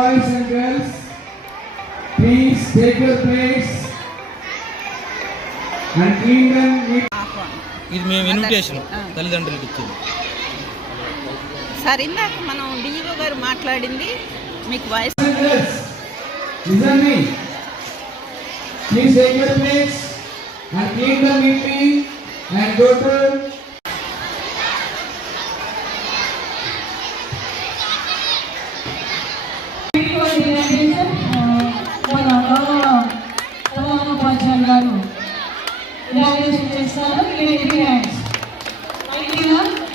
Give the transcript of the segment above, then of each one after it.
Boys and girls, please take your place and clean them. ఇది మేము invitation తల్లిదండ్రులకి ఇచ్చింది సార్ ఇందాక మనం డిఈఓ గారు మాట్లాడింది మీకు voice and girls, listen me. Please take your place and clean them neatly inauguration చేస్తారు ఇది హ్యాండ్స్ మైత్రిగా తెలుగు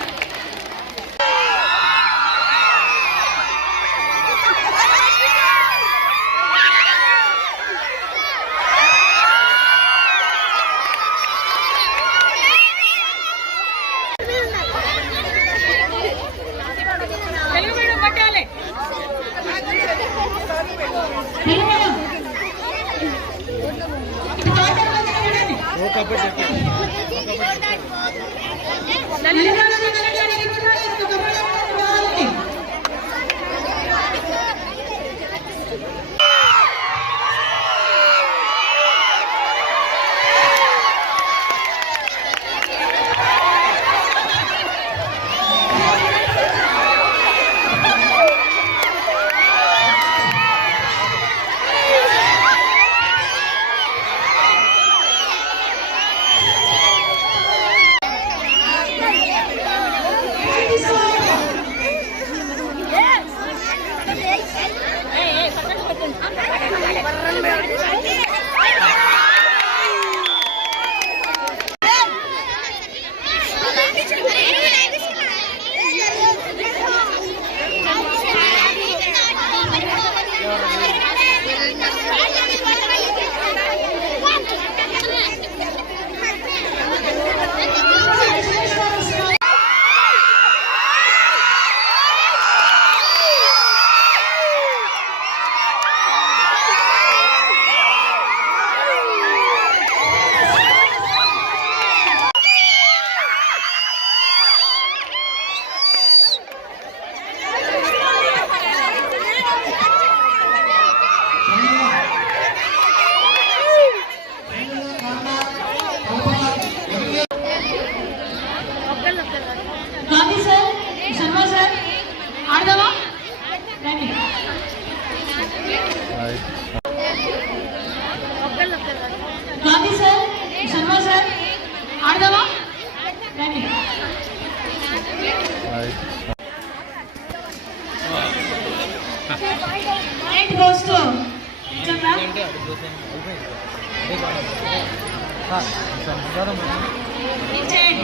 फटाफट देखो। స్వాతి సార్ శర్మ సార్ ఆడదామా రండి గాంధీ సార్ శర్మ సార్ ఆడదామా రండి Point goes ఇచ్చేయండి,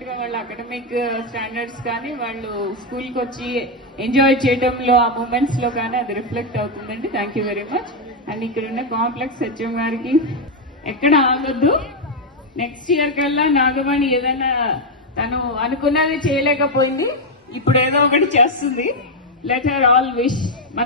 చదివేసేయండి. వాళ్ళ అకాడమిక్ uh, స్టాండర్డ్స్ కానీ వాళ్ళు స్కూల్కి వచ్చి ఎంజాయ్ చేయడంలో ఆ మూమెంట్స్లో కానీ అది రిఫ్లెక్ట్ అవుతుందండి. Thank you very much and ఇక్కడ ఉన్న కాంప్లెక్స్ సత్యం గారికి ఎక్కడ ఆగొద్దు. నెక్స్ట్ ఇయర్ కల్లా నాగమణి ఏదైనా తను అనుకున్నది చేయలేకపోయింది. ఇప్పుడు ఏదో ఒకటి చేస్తుంది. Let her all wish